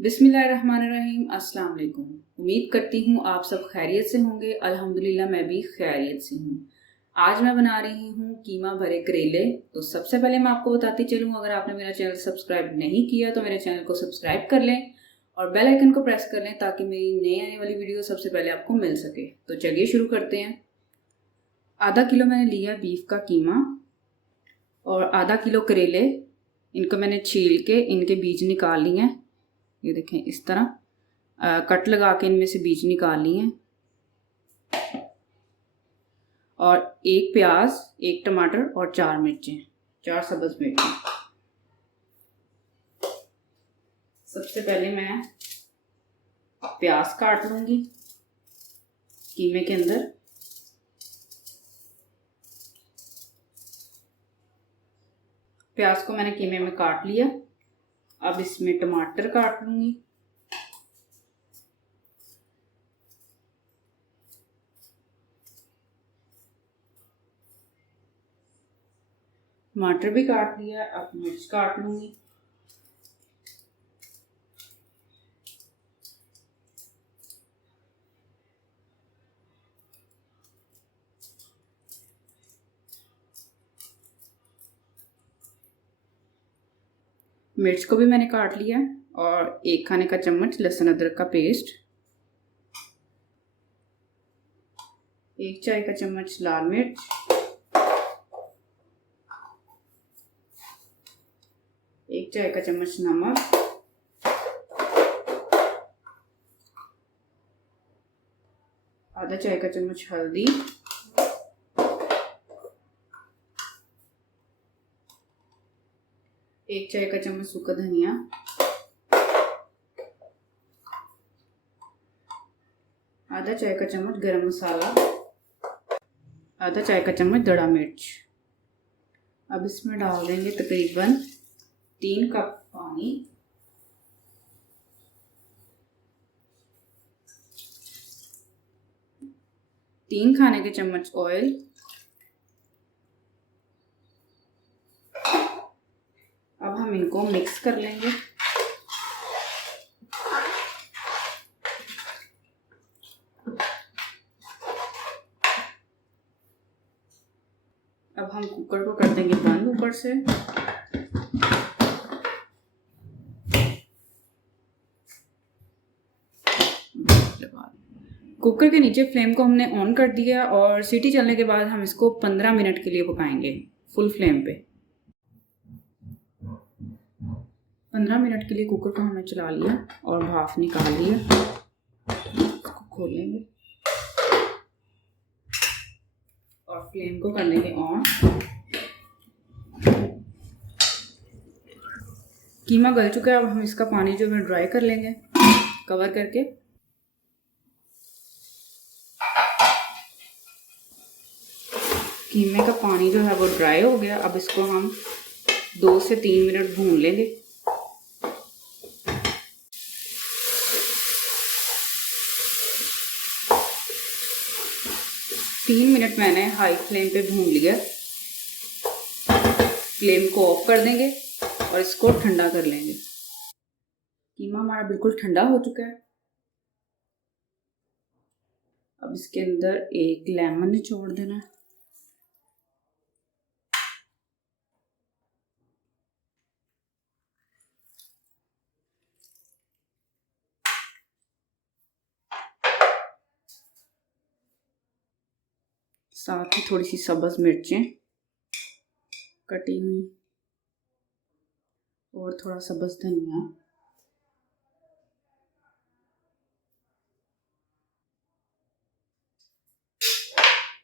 बिस्मिल्लाहिर्रहमानिर्रहीम। अस्सलाम वालेकुम। उम्मीद करती हूँ आप सब खैरियत से होंगे। अल्हम्दुलिल्लाह मैं भी खैरियत से हूँ। आज मैं बना रही हूँ कीमा भरे करेले। तो सबसे पहले मैं आपको बताती चलूँ, अगर आपने मेरा चैनल सब्सक्राइब नहीं किया तो मेरे चैनल को सब्सक्राइब कर लें और बेल आइकन को प्रेस कर लें ताकि मेरी नई आने वाली वीडियो सबसे पहले आपको मिल सके। तो चलिए शुरू करते हैं। आधा किलो मैंने लिया बीफ का कीमा और आधा किलो करेले। इनको मैंने छील के इनके बीज निकाल लिए हैं। ये देखें, इस तरह कट लगा के इनमें से बीज निकाल लिए हैं। और एक प्याज, एक टमाटर और 4 मिर्चें, 4 सब्ज मिर्चें। सबसे पहले मैं प्याज काट लूंगी कीमे के अंदर। प्याज को मैंने कीमे में काट लिया। अब इसमें टमाटर काट लूंगी। टमाटर भी काट लिया। अब मिर्च काट लूंगी। मिर्च को भी मैंने काट लिया। और 1 खाने का चम्मच लहसुन अदरक का पेस्ट, 1 चाय का चम्मच लाल मिर्च, 1 चाय का चम्मच नमक, आधा चाय का चम्मच हल्दी, एक चाय का चम्मच सूखा धनिया, आधा चाय का चम्मच गरम मसाला, आधा चाय का चम्मच दड़ा मिर्च। अब इसमें डाल देंगे तकरीबन 3 कप पानी। तीन खाने के चम्मच ऑयल। अब हम इनको मिक्स कर लेंगे। अब हम कुकर को कर देंगे बंद ऊपर से। कुकर के नीचे फ्लेम को हमने ऑन कर दिया और सीटी चलने के बाद हम इसको 15 मिनट के लिए पकाएंगे फुल फ्लेम पे। 15 मिनट के लिए कुकर को हमने चला लिया और भाप निकाल लिया। इसको खोलेंगे और फ्लेम को कर लेंगे ऑन। कीमा गल चुका है। अब हम इसका पानी जो है ड्राई कर लेंगे कवर करके। कीमे का पानी जो है वो ड्राई हो गया। अब इसको हम 2 से 3 मिनट भून लेंगे। 3 मिनट मैंने हाई फ्लेम पे भून लिया। फ्लेम को ऑफ कर देंगे और इसको ठंडा कर लेंगे। कीमा हमारा बिल्कुल ठंडा हो चुका है। अब इसके अंदर एक लेमन निचोड़ देना है। साथ ही थोड़ी सी सब्ज मिर्चें कटी हुई और थोड़ा सब्ज धनिया।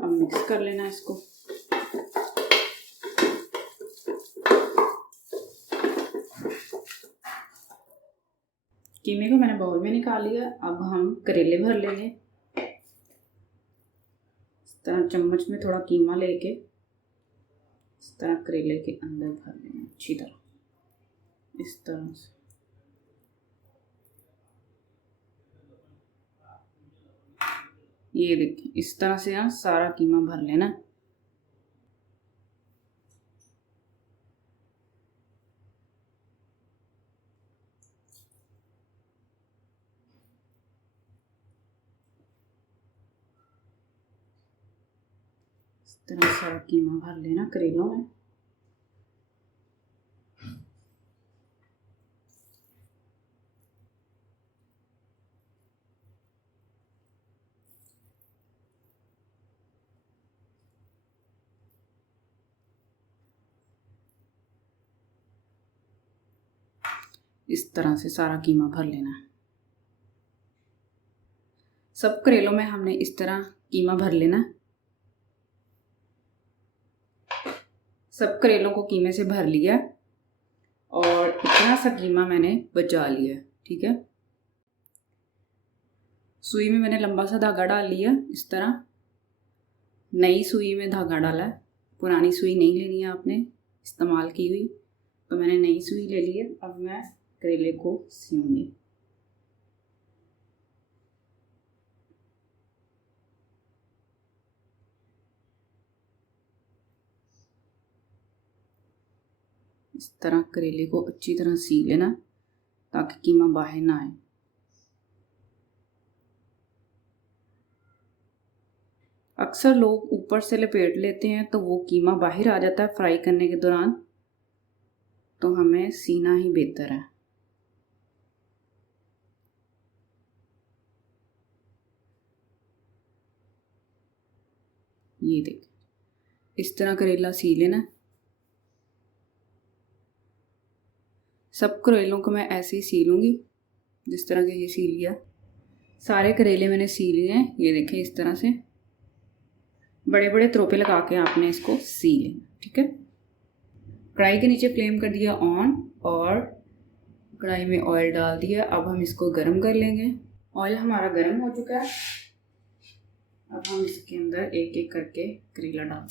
अब मिक्स कर लेना इसको। कीमे को मैंने बाउल में निकाल लिया। अब हम करेले भर लेंगे। इस तरह चम्मच में थोड़ा कीमा लेके इस तरह करेले के अंदर भर लेना अच्छी तरह, इस तरह से। ये देखिए, इस तरह से ना सारा कीमा भर लेना। तरह सारा कीमा भर लेना करेलों में। इस तरह से सारा कीमा भर लेना है। सब करेलों में हमने इस तरह कीमा भर लेना है। सब करेलों को कीमे से भर लिया और इतना सा कीमा मैंने बचा लिया। ठीक है, सुई में मैंने लंबा सा धागा डाल लिया। इस तरह नई सुई में धागा डाला है, पुरानी सुई नहीं लेनी है आपने इस्तेमाल की हुई। तो मैंने नई सुई ले ली है। अब मैं करेले को सीऊंगी। इस तरह करेले को अच्छी तरह सी लेना ताकि कीमा बाहर ना आए। अक्सर लोग ऊपर से लपेट लेते हैं तो वो कीमा बाहर आ जाता है फ्राई करने के दौरान, तो हमें सीना ही बेहतर है। ये देखें, इस तरह करेला सी लेना। सब करेलों को मैं ऐसे ही सी लूँगी जिस तरह के ये सी लिया। सारे करेले मैंने सी लिए हैं। ये देखें, इस तरह से बड़े बड़े त्रोपे लगा के आपने इसको सी लेना। ठीक है, कढ़ाई के नीचे फ्लेम कर दिया ऑन और कढ़ाई में ऑयल डाल दिया। अब हम इसको गर्म कर लेंगे। ऑयल हमारा गर्म हो चुका है। अब हम इसके अंदर एक एक करके करेला डाल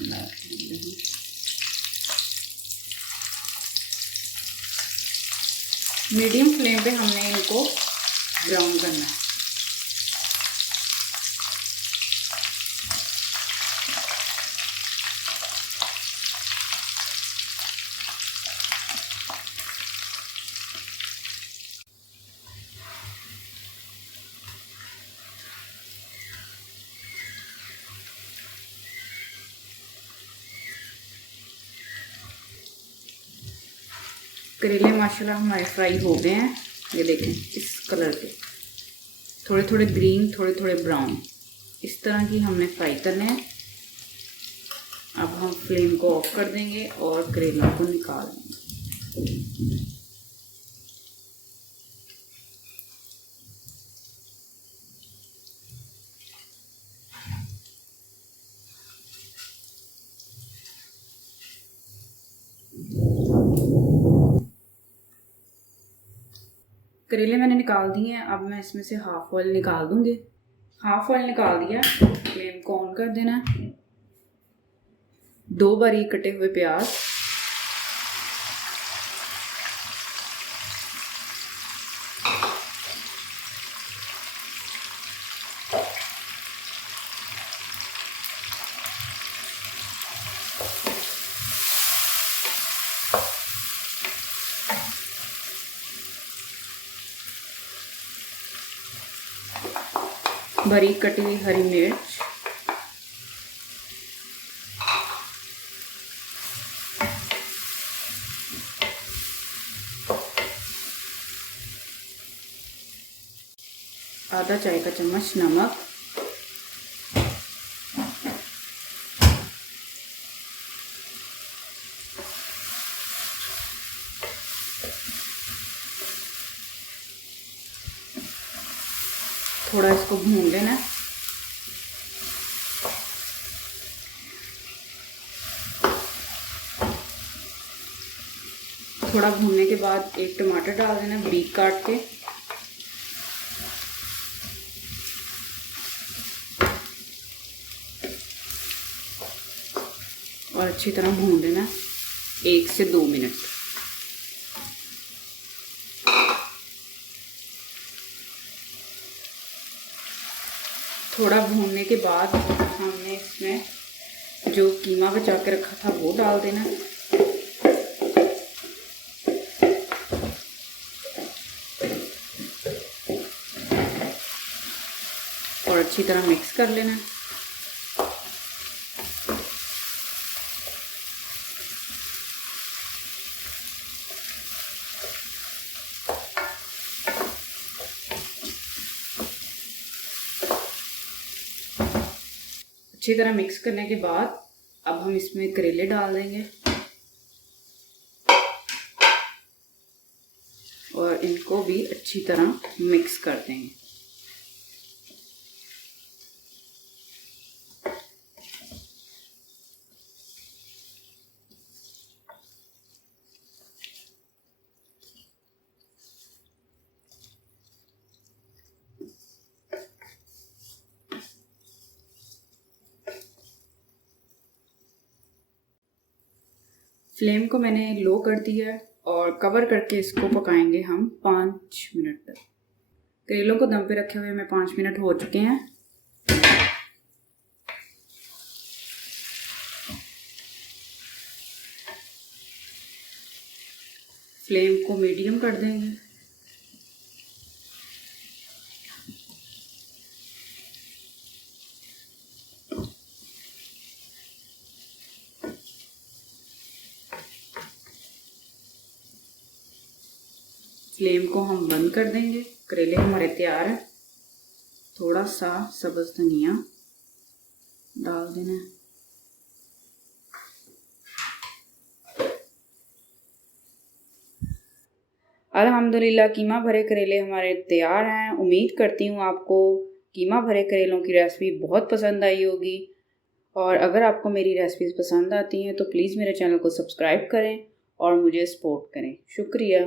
देंगे। मीडियम फ्लेम पे हमने इनको ब्राउन करना है। करेले माशाल्लाह हमारे फ्राई हो गए हैं। ये देखें, इस कलर के थोड़े थोड़े ग्रीन, थोड़े थोड़े ब्राउन, इस तरह की हमने फ्राई करने हैं। अब हम फ्लेम को ऑफ कर देंगे और करेलों को निकाल देंगे। करेले मैंने निकाल दिए हैं। अब मैं इसमें से हाफ ऑयल निकाल दूंगी। हाफ ऑयल निकाल दिया। फ्लेम को ऑन कर देना। 2 बारीक कटे हुए प्याज, बारीक कटी हुई हरी मिर्च, आधा चाय का चम्मच नमक, थोड़ा इसको भून लेना। थोड़ा भूनने के बाद एक टमाटर डाल देना बारीक काट के। और अच्छी तरह भून लेना 1 से 2 मिनट। थोड़ा भूनने के बाद हमने इसमें जो कीमा बचा के रखा था वो डाल देना। और अच्छी तरह मिक्स कर लेना। अच्छी तरह मिक्स करने के बाद अब हम इसमें करेले डाल देंगे और इनको भी अच्छी तरह मिक्स कर देंगे। फ्लेम को मैंने लो कर दिया है और कवर करके इसको पकाएंगे हम 5 मिनट तक। करेलों को दम पे रखे हुए हमें 5 मिनट हो चुके हैं। फ्लेम को मीडियम कर देंगे। फ्लेम को हम बंद कर देंगे। करेले हमारे तैयार हैं। थोड़ा सा सब्ज़ धनिया डाल देना है। अल्हम्दुलिल्लाह कीमा भरे करेले हमारे तैयार हैं। उम्मीद करती हूँ आपको कीमा भरे करेलों की रेसिपी बहुत पसंद आई होगी। और अगर आपको मेरी रेसिपीज़ पसंद आती हैं तो प्लीज़ मेरे चैनल को सब्सक्राइब करें और मुझे सपोर्ट करें। शुक्रिया।